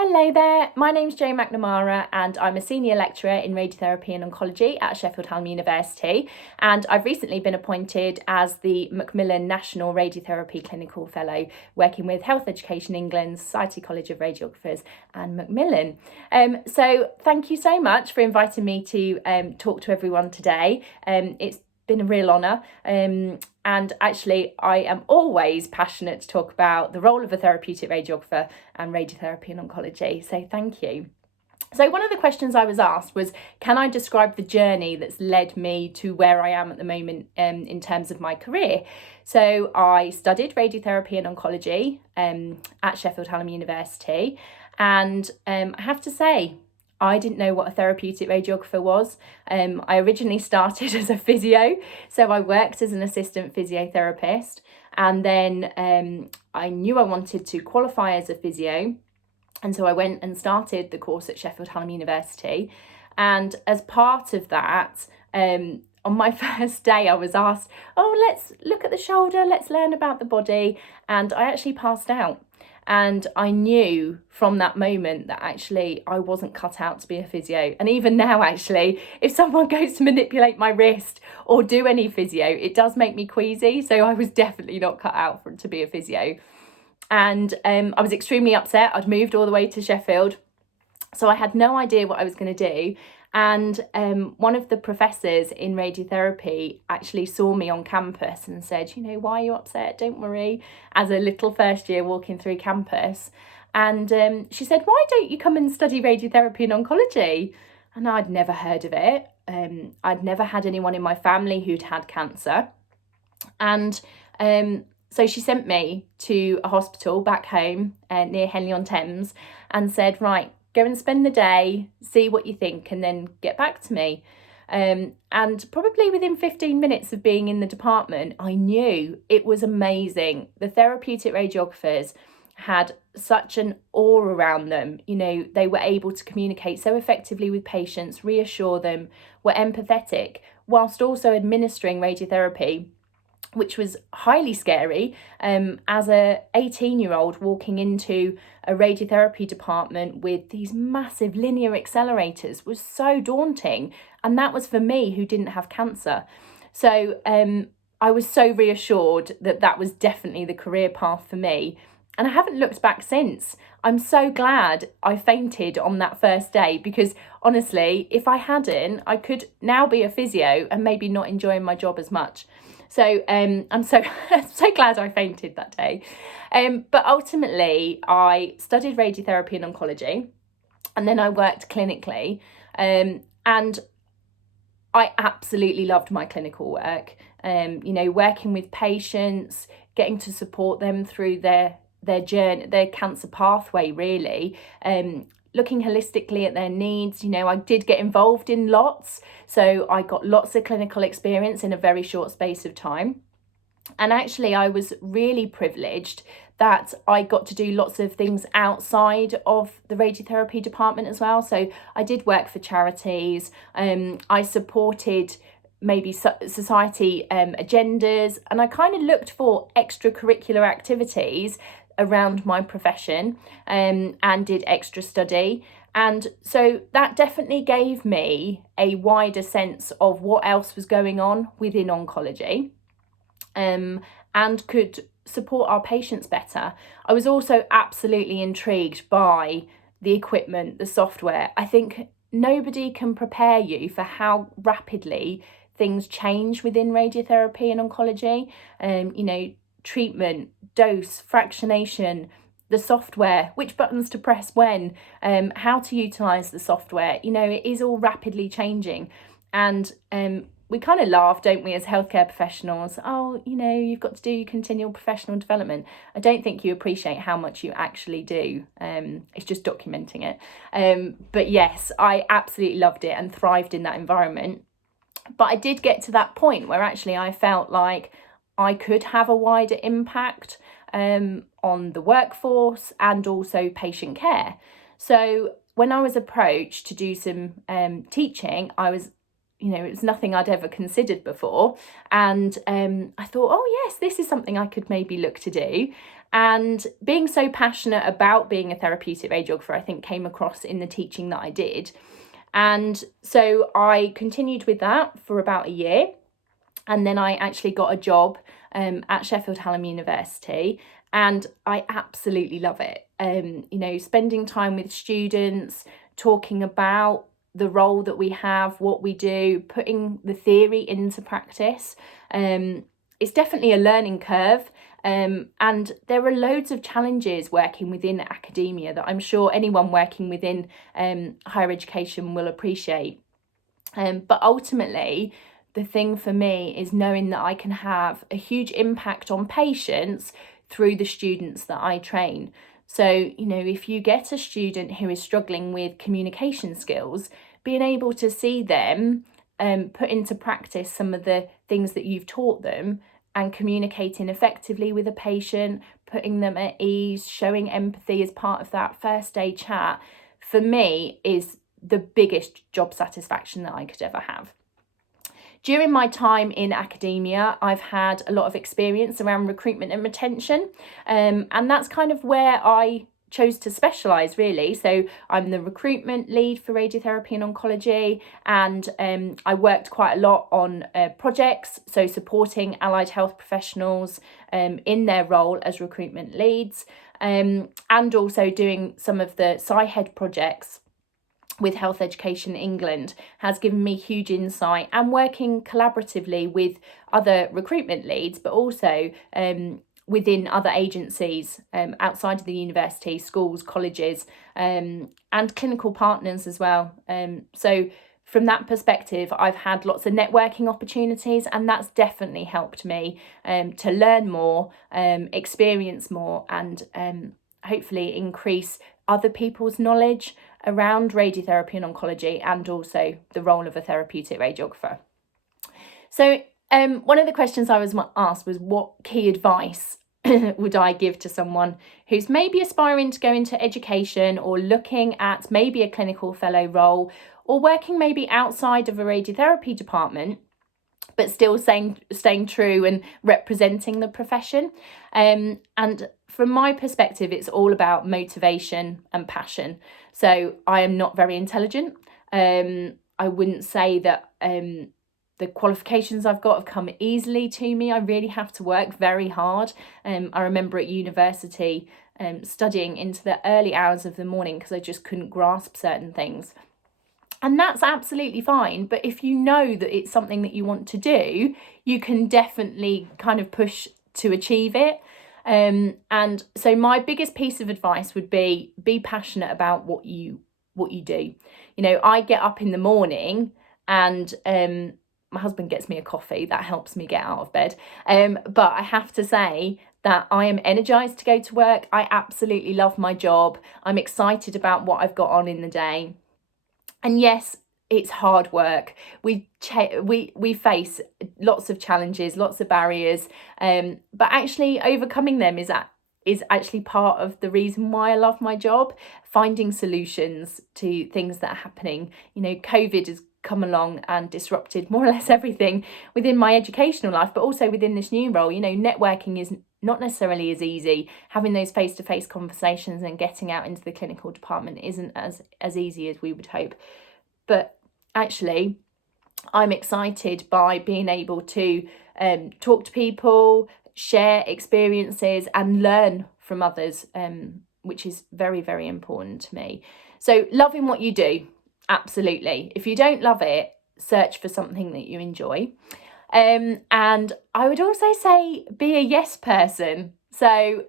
Hello there, my name's Jo McNamara and I'm a senior lecturer in radiotherapy and oncology at Sheffield Hallam University, and I've recently been appointed as the Macmillan National Radiotherapy Clinical Fellow, working with Health Education England, Society College of Radiographers and Macmillan. So thank you so much for inviting me to talk to everyone today. It's been a real honour, and actually I am always passionate to talk about the role of a therapeutic radiographer and radiotherapy and oncology, so thank you. So one of the questions I was asked was, can I describe the journey that's led me to where I am at the moment in terms of my career? So I studied radiotherapy and oncology at Sheffield Hallam University, and I have to say, I didn't know what a therapeutic radiographer was. I originally started as a physio, so I worked as an assistant physiotherapist, and then I knew I wanted to qualify as a physio, and so I went and started the course at Sheffield Hallam University. And as part of that, on my first day, I was asked, let's look at the shoulder, let's learn about the body, and I actually passed out. And I knew from that moment that actually I wasn't cut out to be a physio. And even now, actually, if someone goes to manipulate my wrist or do any physio, it does make me queasy. So I was definitely not cut out to be a physio. And I was extremely upset. I'd moved all the way to Sheffield, so I had no idea what I was going to do. And one of the professors in radiotherapy actually saw me on campus and said, why are you upset? Don't worry, as a little first year walking through campus. And she said, why don't you come and study radiotherapy and oncology? And I'd never heard of it. I'd never had anyone in my family who'd had cancer. And so she sent me to a hospital back home near Henley-on-Thames and said, right, go and spend the day, see what you think, and then get back to me. And probably within 15 minutes of being in the department, I knew it was amazing. The therapeutic radiographers had such an awe around them. They were able to communicate so effectively with patients, reassure them, were empathetic, whilst also administering radiotherapy, which was highly scary. As a 18-year-old walking into a radiotherapy department with these massive linear accelerators was so daunting, and that was for me who didn't have cancer. So I was so reassured that that was definitely the career path for me, and I haven't looked back since. I'm so glad I fainted on that first day, because honestly, if I hadn't, I could now be a physio and maybe not enjoying my job as much. So I'm so glad I fainted that day. But ultimately, I studied radiotherapy and oncology, and then I worked clinically. And I absolutely loved my clinical work. Working with patients, getting to support them through their journey, their cancer pathway, really. Looking holistically at their needs. I did get involved in lots, so I got lots of clinical experience in a very short space of time. And actually, I was really privileged that I got to do lots of things outside of the radiotherapy department as well. So I did work for charities, I supported maybe society agendas, and I kind of looked for extracurricular activities around my profession, and did extra study. And so that definitely gave me a wider sense of what else was going on within oncology, and could support our patients better. I was also absolutely intrigued by the equipment, the software. I think nobody can prepare you for how rapidly things change within radiotherapy and oncology. Treatment, dose, fractionation, the software, which buttons to press when, how to utilise the software. It is all rapidly changing. And we kind of laugh, don't we, as healthcare professionals? You've got to do continual professional development. I don't think you appreciate how much you actually do. It's just documenting it. But yes, I absolutely loved it and thrived in that environment. But I did get to that point where actually I felt like I could have a wider impact on the workforce and also patient care. So when I was approached to do some teaching, I was, it was nothing I'd ever considered before. And I thought, oh yes, this is something I could maybe look to do. And being so passionate about being a therapeutic radiographer, I think came across in the teaching that I did. And so I continued with that for about a year. And then I actually got a job at Sheffield Hallam University, and I absolutely love it. Spending time with students, talking about the role that we have, what we do, putting the theory into practice. It's definitely a learning curve. And there are loads of challenges working within academia that I'm sure anyone working within higher education will appreciate. But ultimately, the thing for me is knowing that I can have a huge impact on patients through the students that I train. So, if you get a student who is struggling with communication skills, being able to see them put into practice some of the things that you've taught them and communicating effectively with a patient, putting them at ease, showing empathy as part of that first day chat, for me is the biggest job satisfaction that I could ever have. During my time in academia, I've had a lot of experience around recruitment and retention, and that's kind of where I chose to specialise, really. So I'm the recruitment lead for radiotherapy and oncology, and I worked quite a lot on projects, so supporting allied health professionals in their role as recruitment leads, and also doing some of the SciHead projects with Health Education England has given me huge insight, and working collaboratively with other recruitment leads, but also within other agencies outside of the university, schools, colleges, and clinical partners as well. So from that perspective, I've had lots of networking opportunities, and that's definitely helped me to learn more, experience more, and hopefully increase other people's knowledge around radiotherapy and oncology, and also the role of a therapeutic radiographer. So one of the questions I was asked was, what key advice would I give to someone who's maybe aspiring to go into education, or looking at maybe a clinical fellow role, or working maybe outside of a radiotherapy department, but still staying true and representing the profession? And from my perspective, it's all about motivation and passion. So I am not very intelligent. I wouldn't say that the qualifications I've got have come easily to me. I really have to work very hard. I remember at university studying into the early hours of the morning because I just couldn't grasp certain things. And that's absolutely fine. But if you know that it's something that you want to do, you can definitely kind of push to achieve it. And so my biggest piece of advice would be passionate about what you do. I get up in the morning, and my husband gets me a coffee. That helps me get out of bed. But I have to say that I am energised to go to work. I absolutely love my job. I'm excited about what I've got on in the day. And yes, it's hard work. We face lots of challenges, lots of barriers, but actually overcoming them is actually part of the reason why I love my job. Finding solutions to things that are happening. COVID has come along and disrupted more or less everything within my educational life, but also within this new role. Networking is not necessarily as easy. Having those face-to-face conversations and getting out into the clinical department isn't as easy as we would hope. But actually, I'm excited by being able to talk to people, share experiences, and learn from others, which is very, very important to me. So loving what you do, absolutely. If you don't love it, search for something that you enjoy. And I would also say be a yes person. So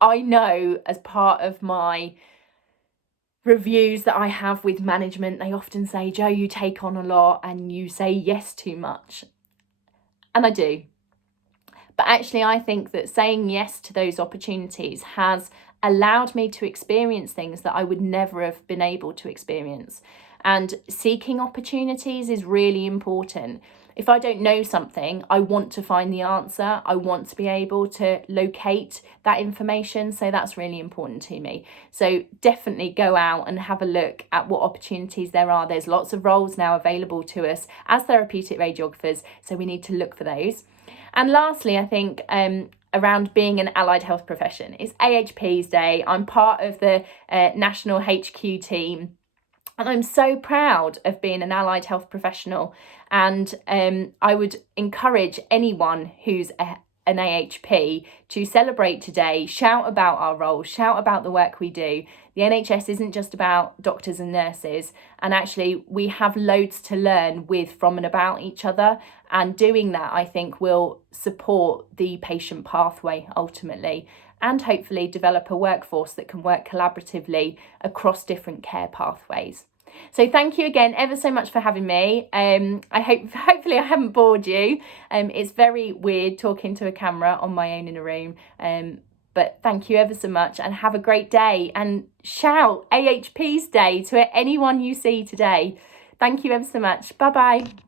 I know, as part of my reviews that I have with management, they often say, Jo, you take on a lot and you say yes too much. And I do. But actually, I think that saying yes to those opportunities has allowed me to experience things that I would never have been able to experience. And seeking opportunities is really important. If I don't know something, I want to find the answer. I want to be able to locate that information. So that's really important to me. So definitely go out and have a look at what opportunities there are. There's lots of roles now available to us as therapeutic radiographers, so we need to look for those. And lastly, I think around being an allied health profession. It's AHPs Day. I'm part of the national HQ team. And I'm so proud of being an allied health professional. And I would encourage anyone who's an AHP to celebrate today, shout about our role, shout about the work we do. The NHS isn't just about doctors and nurses, and actually we have loads to learn with, from and about each other, and doing that I think will support the patient pathway ultimately, and hopefully develop a workforce that can work collaboratively across different care pathways. So thank you again ever so much for having me. Hopefully I haven't bored you. It's very weird talking to a camera on my own in a room. But thank you ever so much, and have a great day, and shout AHPs Day to anyone you see today. Thank you ever so much. Bye bye.